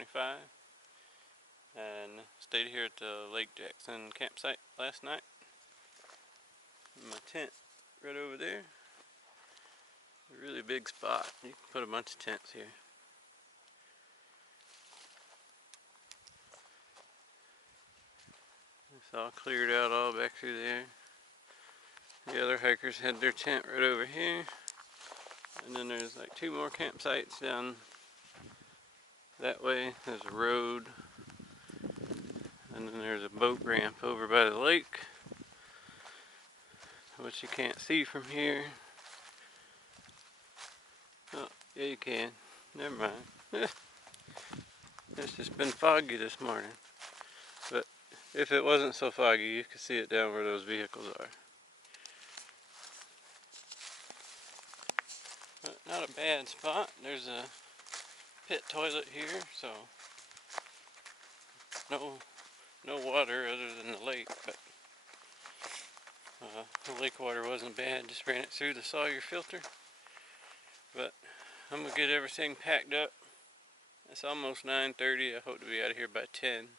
25, and stayed here at the Lake Jackson campsite last night. My tent right over there. A really big spot. You can put a bunch of tents here. It's all cleared out all back through there. The other hikers had their tent right over here. And then there's like 2 more campsites down that way. There's a road. And then there's a boat ramp over by the lake, which you can't see from here. Oh, yeah you can. Never mind. It's just been foggy this morning. But if it wasn't so foggy, you could see it down where those vehicles are. But not a bad spot. There's a pit toilet here, so no water other than the lake, but the lake water wasn't bad, just ran it through the Sawyer filter. But I'm gonna get everything packed up. It's almost 9:30. I hope to be out of here by 10.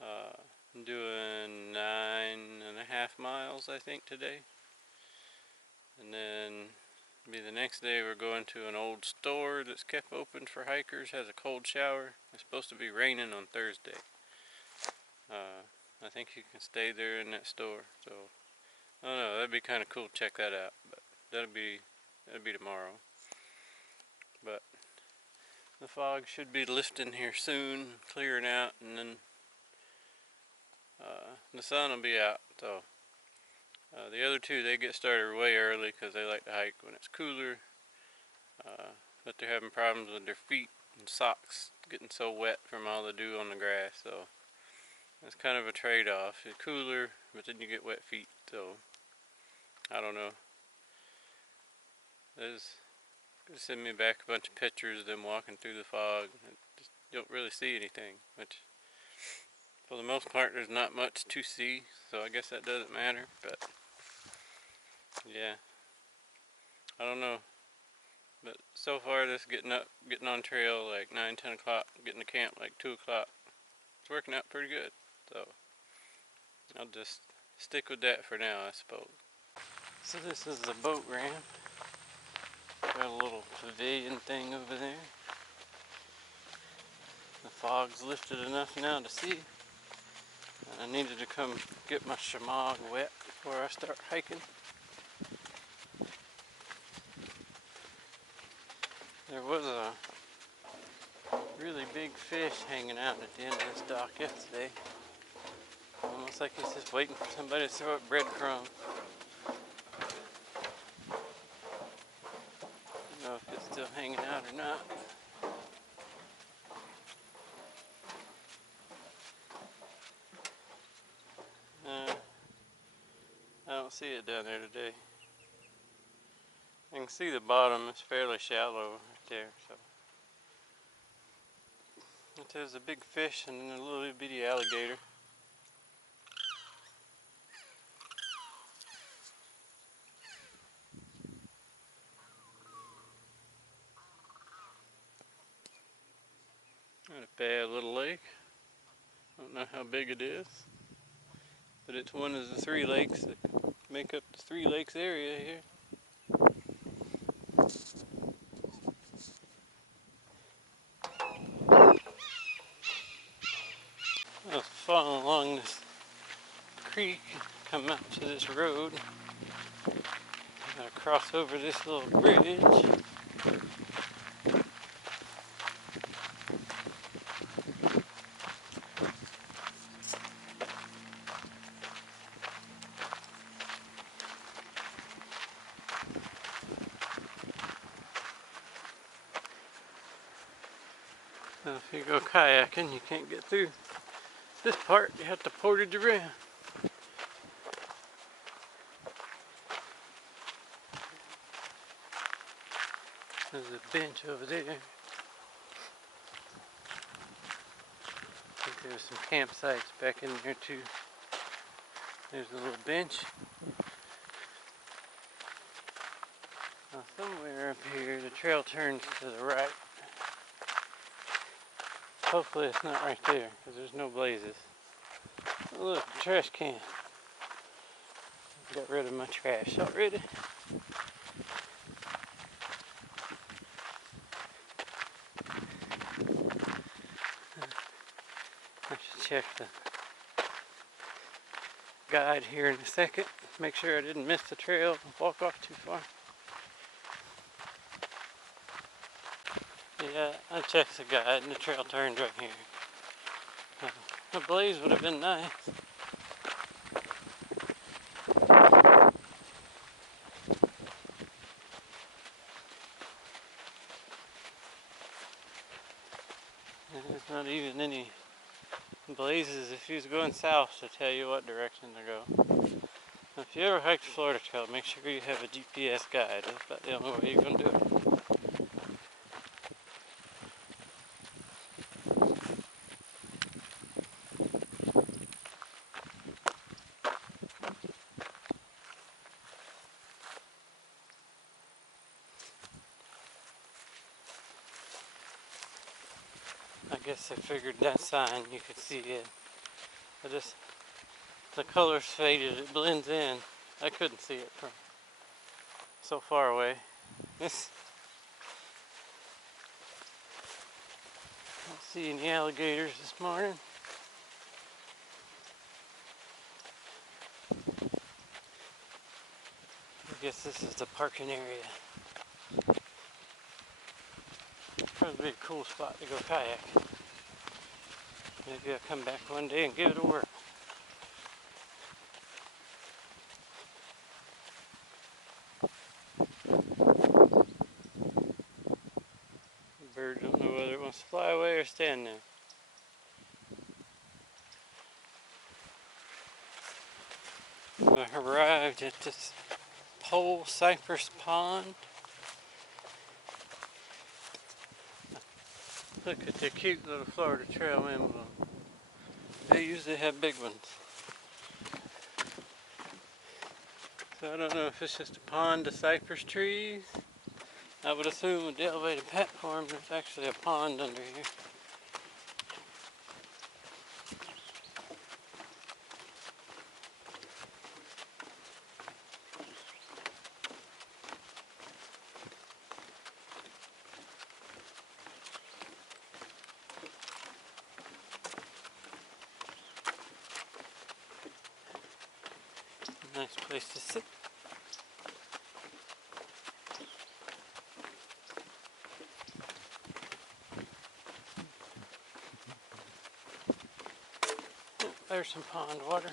I'm doing 9.5 miles, I think, today. And then the next day we're going to an old store that's kept open for hikers, has a cold shower. It's supposed to be raining on Thursday. I think you can stay there in that store. So I don't know, that'd be kind of cool to check that out. But that'll be tomorrow. But the fog should be lifting here soon, clearing out, and then the sun will be out. So the other 2, they get started way early because they like to hike when it's cooler. But they're having problems with their feet and socks getting so wet from all the dew on the grass. So it's kind of a trade-off. It's cooler, but then you get wet feet. So I don't know. They send me back a bunch of pictures of them walking through the fog. Just don't really see anything, which for the most part there's not much to see, so I guess that doesn't matter. But yeah, I don't know. But so far this getting on trail like 9-10 o'clock, getting to camp like 2 o'clock, it's working out pretty good. So I'll just stick with that for now, I suppose. So this is the boat ramp. Got a little pavilion thing over there. The fog's lifted enough now to see. And I needed to come get my shamag wet before I start hiking. There was a really big fish hanging out at the end of this dock yesterday. Almost like he's just waiting for somebody to throw up breadcrumbs. I don't know if it's still hanging out or not. I don't see it down there today. I can see the bottom, it's fairly shallow right there. So there's a big fish and then a little bitty alligator. Not a bad little lake. I don't know how big it is, but it's one of the 3 lakes that make up the 3 lakes area here. I was following along this creek, come up to this road. I cross over this little bridge. Now if you go kayaking, you can't get through this part. You have to portage around. There's a bench over there. I think there's some campsites back in there too. There's a little bench. Now somewhere up here the trail turns to the right. Hopefully it's not right there, because there's no blazes. Oh, look, trash can. Got rid of my trash already. I should check the guide here in a second. Make sure I didn't miss the trail and walk off too far. Yeah, I checked the guide and the trail turns right here. A blaze would have been nice. There's not even any blazes if you was going south to tell you what direction to go. If you ever hike the Florida Trail, make sure you have a GPS guide. That's about the only way you're going to do it. I guess I figured that sign you could see it. The color's faded, it blends in. I couldn't see it from so far away. Don't see any alligators this morning. I guess this is the parking area. Probably a cool spot to go kayak. Maybe I'll come back one day and give it a whirl. The bird don't know whether it wants to fly away or stand there. I arrived at this pole cypress pond. Look at the cute little Florida Trail emblem. They usually have big ones. So I don't know if it's just a pond of cypress trees. I would assume with the elevated platform there's actually a pond under here. Nice place to sit. Oh, there's some pond water.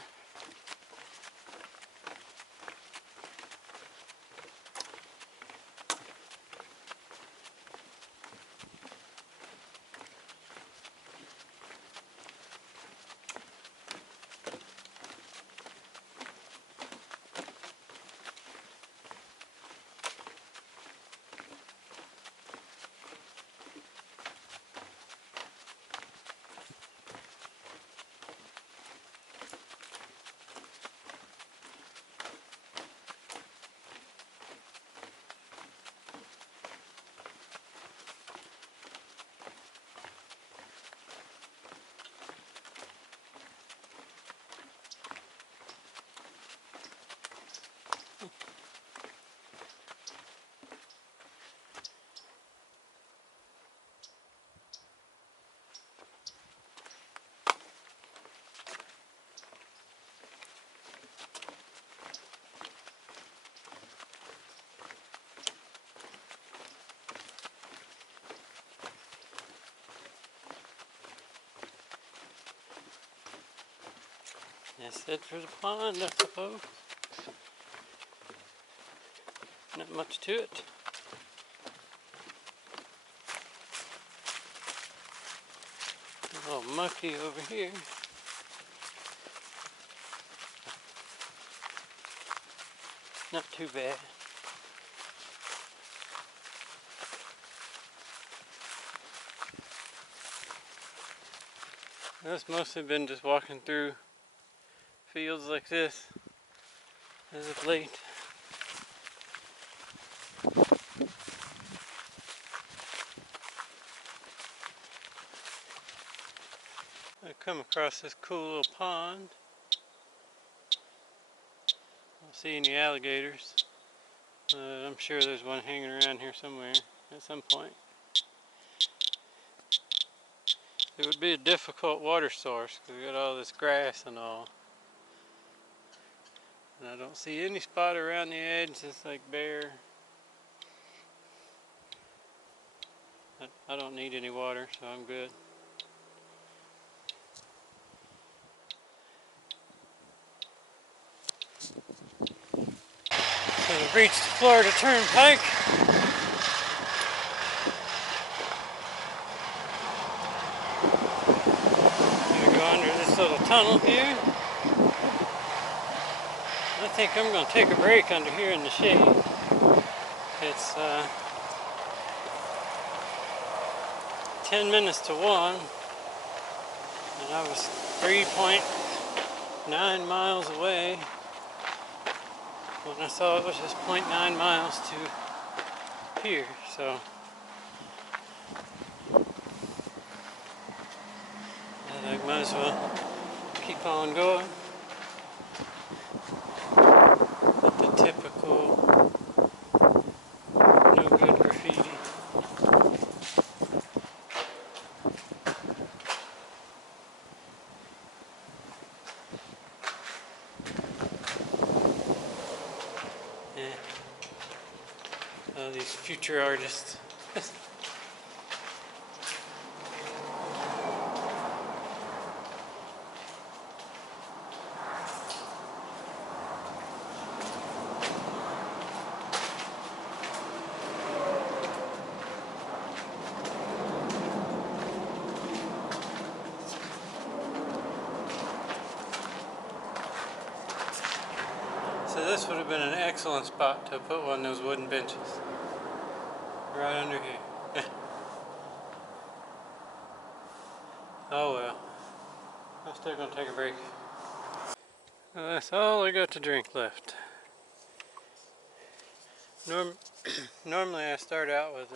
That's it for the pond, I suppose. Not much to it. A little mucky over here. Not too bad. It's mostly been just walking through fields like this as of late. come across this cool little pond. I don't see any alligators. I'm sure there's one hanging around here somewhere at some point. It would be a difficult water source because we got all this grass and all. And I don't see any spot around the edge that's like bare. I don't need any water, so I'm good. So we've reached the Florida Turnpike. I'm gonna go under this little tunnel here. I think I'm gonna take a break under here in the shade. It's 10 minutes to 1, and I was 3.9 miles away when I saw it was just 0.9 miles to here, so I think might as well keep on going. With the typical no good graffiti. These future artists. So this would have been an excellent spot to put one of those wooden benches. Right under here. Oh well. I'm still gonna take a break. Well, that's all I got to drink left. Normally I start out with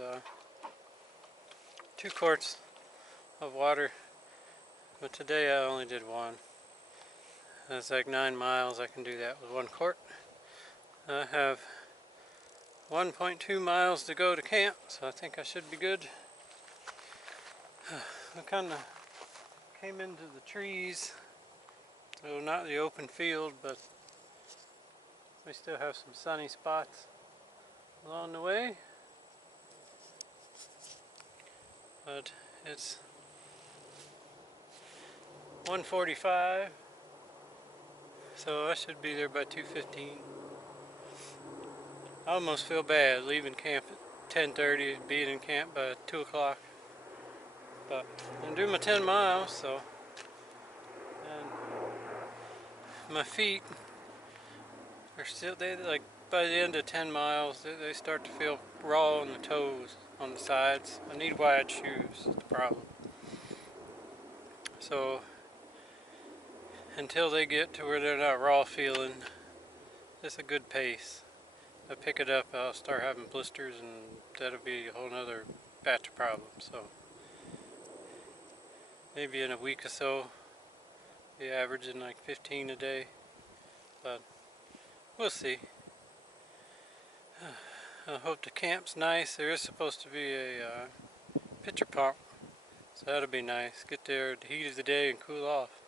2 quarts of water, but today I only did 1. That's like 9 miles. I can do that with 1 quart. I have 1.2 miles to go to camp, so I think I should be good. I kind of came into the trees, so not the open field, but we still have some sunny spots along the way. But it's 1:45, so I should be there by 2:15. I almost feel bad leaving camp at 10:30, being in camp by 2 o'clock. But I'm doing my 10 miles, so, and my feet are still, they like by the end of 10 miles, they start to feel raw on the toes, on the sides. I need wide shoes, is the problem. So until they get to where they're not raw feeling, it's a good pace. If I pick it up, I'll start having blisters, and that'll be a whole nother batch of problems. So maybe in a week or so, be averaging like 15 a day, but we'll see. I hope the camp's nice. There is supposed to be a pitcher pump, so that'll be nice. Get there at the heat of the day and cool off.